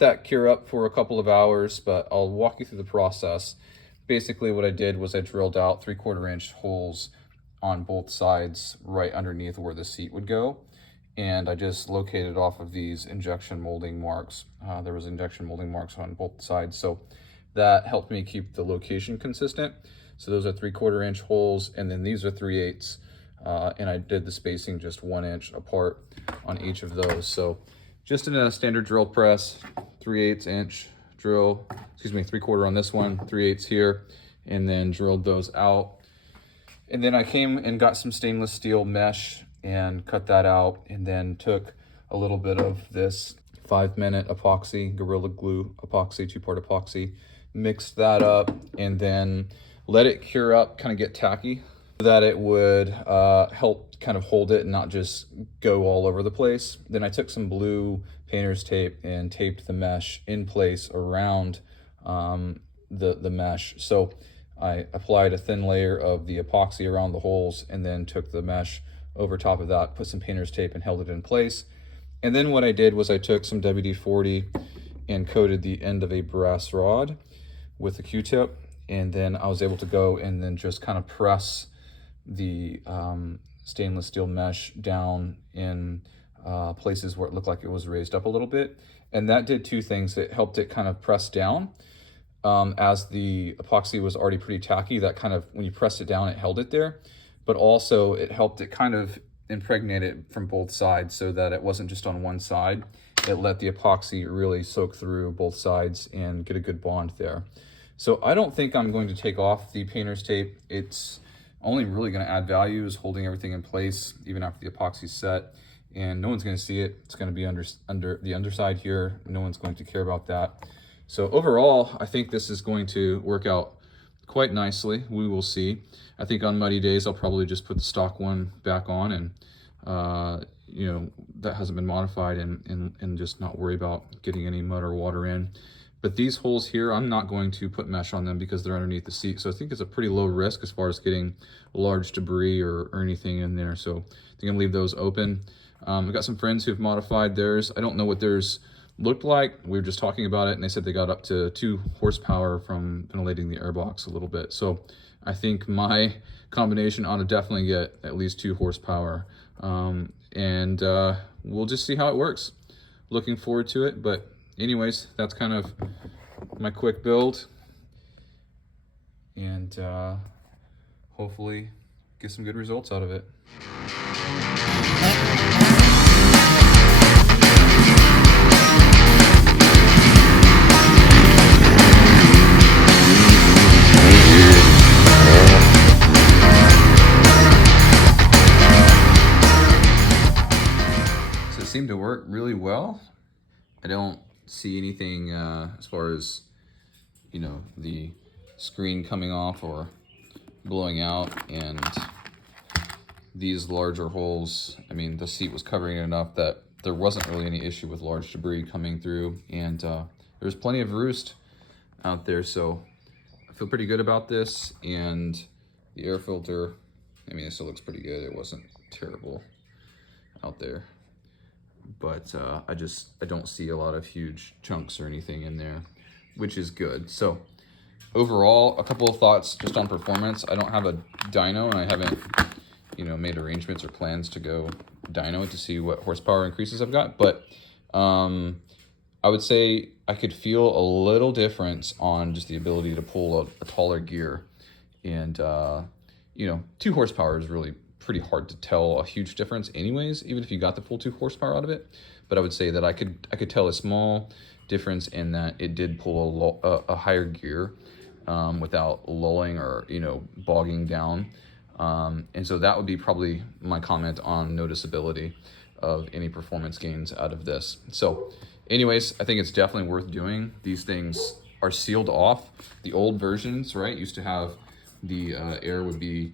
that cure up for a couple of hours, but I'll walk you through the process. Basically what I did was I drilled out 3/4 inch holes on both sides right underneath where the seat would go. And I just located off of these injection molding marks. There was injection molding marks on both sides, so that helped me keep the location consistent. So those are 3/4 inch holes, and then these are 3/8. And I did the spacing just 1 inch apart on each of those. So just in a standard drill press, 3/8 inch drill, 3/4 on this one, 3/8 here, and then drilled those out. And then I came and got some stainless steel mesh and cut that out, and then took a little bit of this 5-minute epoxy, Gorilla Glue epoxy, 2-part epoxy, mixed that up, and then let it cure up, kind of get tacky, so that it would help kind of hold it and not just go all over the place. Then I took some blue painter's tape and taped the mesh in place around the mesh. So I applied a thin layer of the epoxy around the holes, and then took the mesh over top of that, put some painter's tape and held it in place. And then what I did was I took some WD-40 and coated the end of a brass rod with a Q-tip, and then I was able to go and then just kind of press the stainless steel mesh down in places where it looked like it was raised up a little bit. And that did two things. It helped it kind of press down. As the epoxy was already pretty tacky, that kind of, when you pressed it down, it held it there. But also it helped it kind of impregnate it from both sides, so that it wasn't just on one side. It let the epoxy really soak through both sides and get a good bond there. So I don't think I'm going to take off the painter's tape. It's only really going to add value is holding everything in place even after the epoxy's set, and no one's going to see it. It's going to be under the underside here. No one's going to care about that. So overall, I think this is going to work out quite nicely. We will see. I think on muddy days, I'll probably just put the stock one back on, and you know, that hasn't been modified, and just not worry about getting any mud or water in. But these holes here, I'm not going to put mesh on them because they're underneath the seat. So I think it's a pretty low risk as far as getting large debris or anything in there. So I think I'm gonna leave those open. I've got some friends who've modified theirs. I don't know what theirs looked like. We were just talking about it, and they said they got up to 2 horsepower from ventilating the airbox a little bit. So I think my combination ought to definitely get at least 2 horsepower. And we'll just see how it works. Looking forward to it. But anyways, that's kind of my quick build, and hopefully get some good results out of it. So it seemed to work really well. I don't see anything as far as, you know, the screen coming off or blowing out, and these larger holes, I mean, the seat was covering it enough that there wasn't really any issue with large debris coming through, and there's plenty of roost out there, so I feel pretty good about this. And the air filter, I mean, it still looks pretty good. It wasn't terrible out there, but I don't see a lot of huge chunks or anything in there, which is good. So overall, a couple of thoughts just on performance. I don't have a dyno, and I haven't, you know, made arrangements or plans to go dyno to see what horsepower increases I've got, but I would say I could feel a little difference on just the ability to pull a taller gear. And you know, 2 horsepower is really pretty hard to tell a huge difference anyways, even if you got the full 2 horsepower out of it. But I would say that I could tell a small difference in that it did pull a higher gear without lulling or, you know, bogging down. And so that would be probably my comment on noticeability of any performance gains out of this. So anyways, I think it's definitely worth doing. These things are sealed off. The old versions, right, used to have the air would be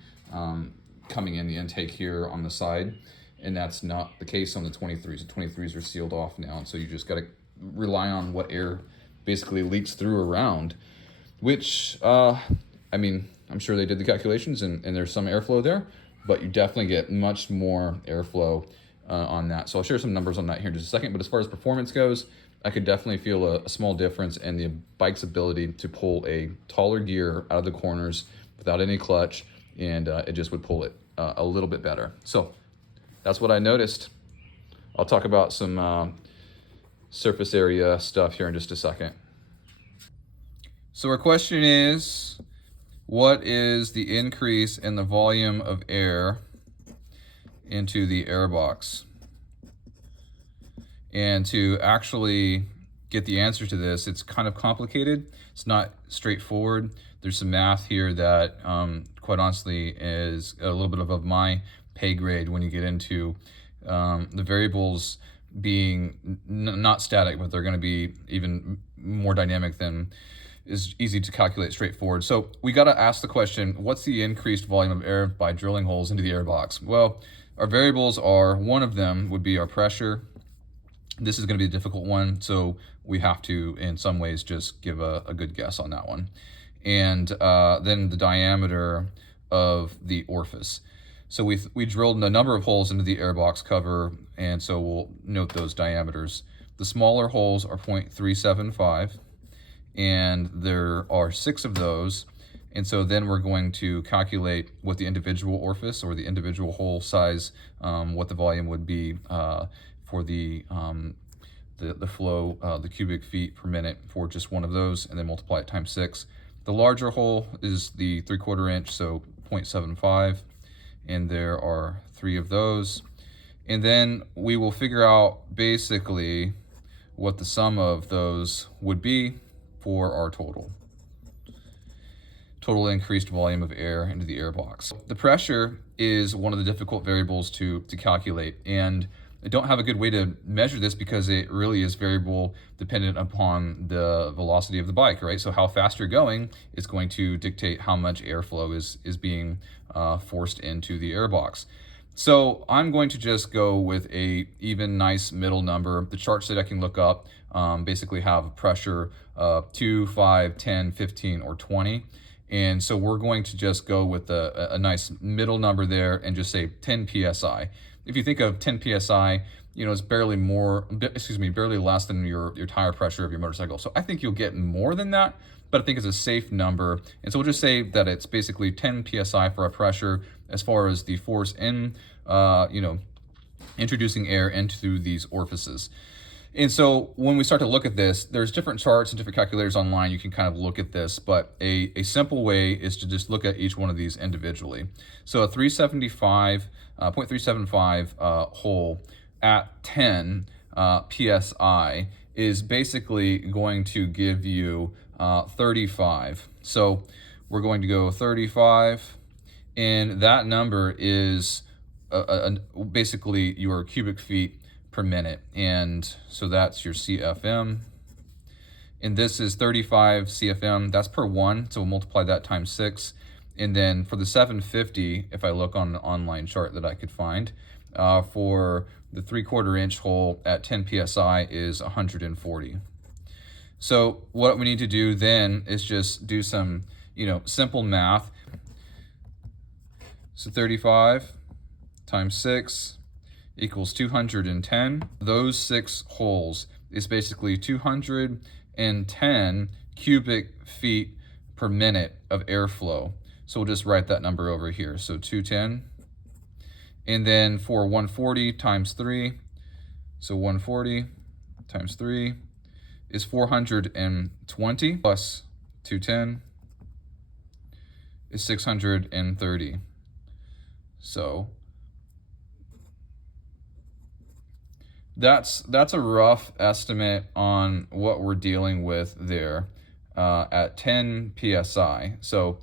coming in the intake here on the side, and that's not the case on the 23s. The 23s are sealed off now, and so you just got to rely on what air basically leaks through around, which, I mean, I'm sure they did the calculations and there's some airflow there, but you definitely get much more airflow on that. So I'll share some numbers on that here in just a second. But as far as performance goes, I could definitely feel a small difference in the bike's ability to pull a taller gear out of the corners without any clutch, and it just would pull it a little bit better. So that's what I noticed. I'll talk about some surface area stuff here in just a second. So our question is, what is the increase in the volume of air into the airbox? And to actually get the answer to this, it's kind of complicated. It's not straightforward. There's some math here that, quite honestly, is a little bit above my pay grade when you get into the variables being not static, but they're going to be even more dynamic than is easy to calculate straightforward. So we got to ask the question, what's the increased volume of air by drilling holes into the airbox? Well, our variables are, one of them would be our pressure. This is going to be a difficult one, so we have to, in some ways, just give a good guess on that one. And then the diameter of the orifice. So we drilled a number of holes into the airbox cover, and so we'll note those diameters. The smaller holes are 0.375, and there are 6 of those. And so then we're going to calculate what the individual orifice or the individual hole size, what the volume would be for the flow, the cubic feet per minute for just one of those, and then multiply it times 6. The larger hole is the 3/4 inch, so 0.75, and there are 3 of those. And then we will figure out basically what the sum of those would be for our total increased volume of air into the airbox. The pressure is one of the difficult variables to calculate, and I don't have a good way to measure this because it really is variable dependent upon the velocity of the bike, right? So how fast you're going is going to dictate how much airflow is being forced into the airbox. So I'm going to just go with a even nice middle number. The charts that I can look up basically have pressure 2, 5, 10, 15, or 20. And so we're going to just go with a nice middle number there and just say 10 PSI. If you think of 10 PSI, it's barely less than your tire pressure of your motorcycle. So I think you'll get more than that, but I think it's a safe number. And so we'll just say that it's basically 10 PSI for our pressure as far as the force in, introducing air into these orifices. And so when we start to look at this, there's different charts and different calculators online. You can kind of look at this, but a simple way is to just look at each one of these individually. So a 0.375 hole at 10 PSI is basically going to give you 35. So we're going to go 35, and that number is basically your cubic feet per minute, and so that's your CFM, and this is 35 CFM. That's per 1, so we'll multiply that times 6. And then for the 750, if I look on an online chart that I could find, for the 3/4 inch hole at 10 PSI is 140. So what we need to do then is just do some simple math. So 35 times 6 equals 210. Those 6 holes is basically 210 cubic feet per minute of airflow. So we'll just write that number over here. So 210. And then for 140 times 3, so 140 times 3 is 420 plus 210 is 630. So that's a rough estimate on what we're dealing with there at 10 PSI. So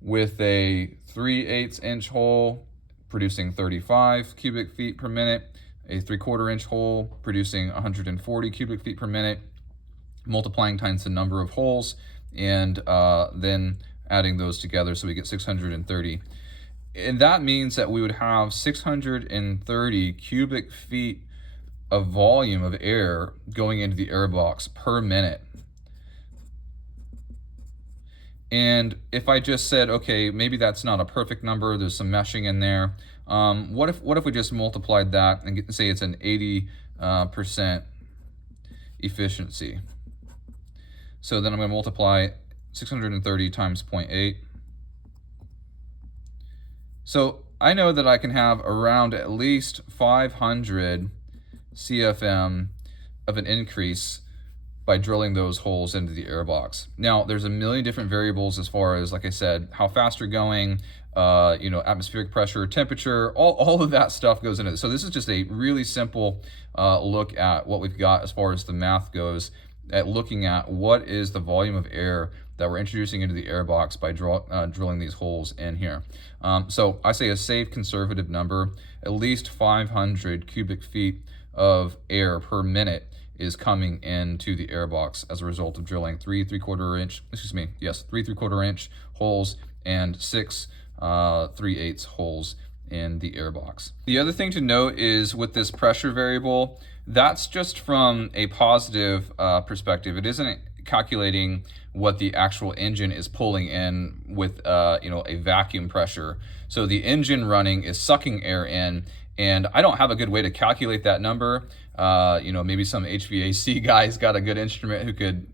with a 3/8 inch hole producing 35 cubic feet per minute, a 3/4 inch hole producing 140 cubic feet per minute, multiplying times the number of holes, and then adding those together, so we get 630. And that means that we would have 630 cubic feet of volume of air going into the airbox per minute. And if I just said, okay, maybe that's not a perfect number, there's some meshing in there. What if we just multiplied that and say it's an 80% efficiency. So then I'm going to multiply 630 times 0.8. So I know that I can have around at least 500 CFM of an increase by drilling those holes into the air box. Now, there's a million different variables as far as, like I said, how fast you're going, atmospheric pressure, temperature, all of that stuff goes into it. So this is just a really simple look at what we've got as far as the math goes, at looking at what is the volume of air that we're introducing into the air box by drilling these holes in here. So I say a safe conservative number, at least 500 cubic feet of air per minute is coming into the air box as a result of drilling 3 3/4 inch holes and 6 3/8 holes in the air box. The other thing to note is with this pressure variable, that's just from a positive perspective. It isn't calculating what the actual engine is pulling in with a vacuum pressure. So the engine running is sucking air in, and I don't have a good way to calculate that number. Maybe some HVAC guy's got a good instrument who could,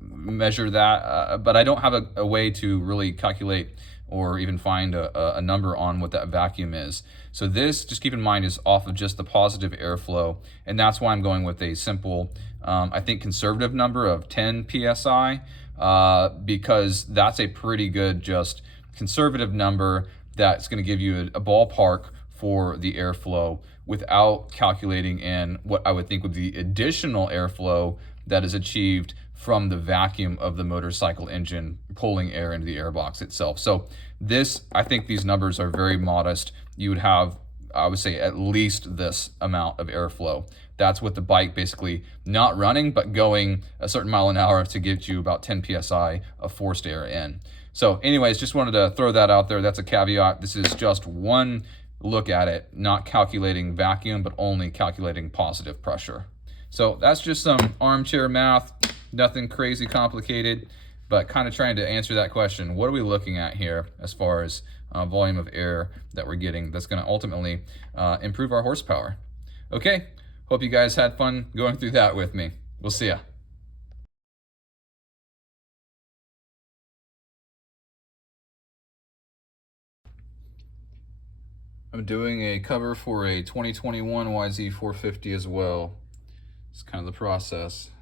measure that, but I don't have a way to really calculate or even find a number on what that vacuum is. So this, just keep in mind, is off of just the positive airflow, and that's why I'm going with a simple, I think conservative number of 10 PSI, because that's a pretty good, just conservative number that's going to give you a ballpark for the airflow without calculating in what I would think would be additional airflow that is achieved from the vacuum of the motorcycle engine pulling air into the airbox itself. So this, I think these numbers are very modest. You would have, I would say, at least this amount of airflow. That's with the bike basically not running, but going a certain mile an hour to get you about 10 PSI of forced air in. So anyways, just wanted to throw that out there. That's a caveat. This is just one look at it, not calculating vacuum, but only calculating positive pressure. So that's just some armchair math, nothing crazy complicated, but kind of trying to answer that question. What are we looking at here as far as volume of air that we're getting that's going to ultimately improve our horsepower? Okay, hope you guys had fun going through that with me. We'll see ya. I'm doing a cover for a 2021 YZ450 as well. It's kind of the process.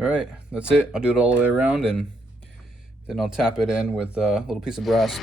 All right, that's it. I'll do it all the way around, and then I'll tap it in with a little piece of brass.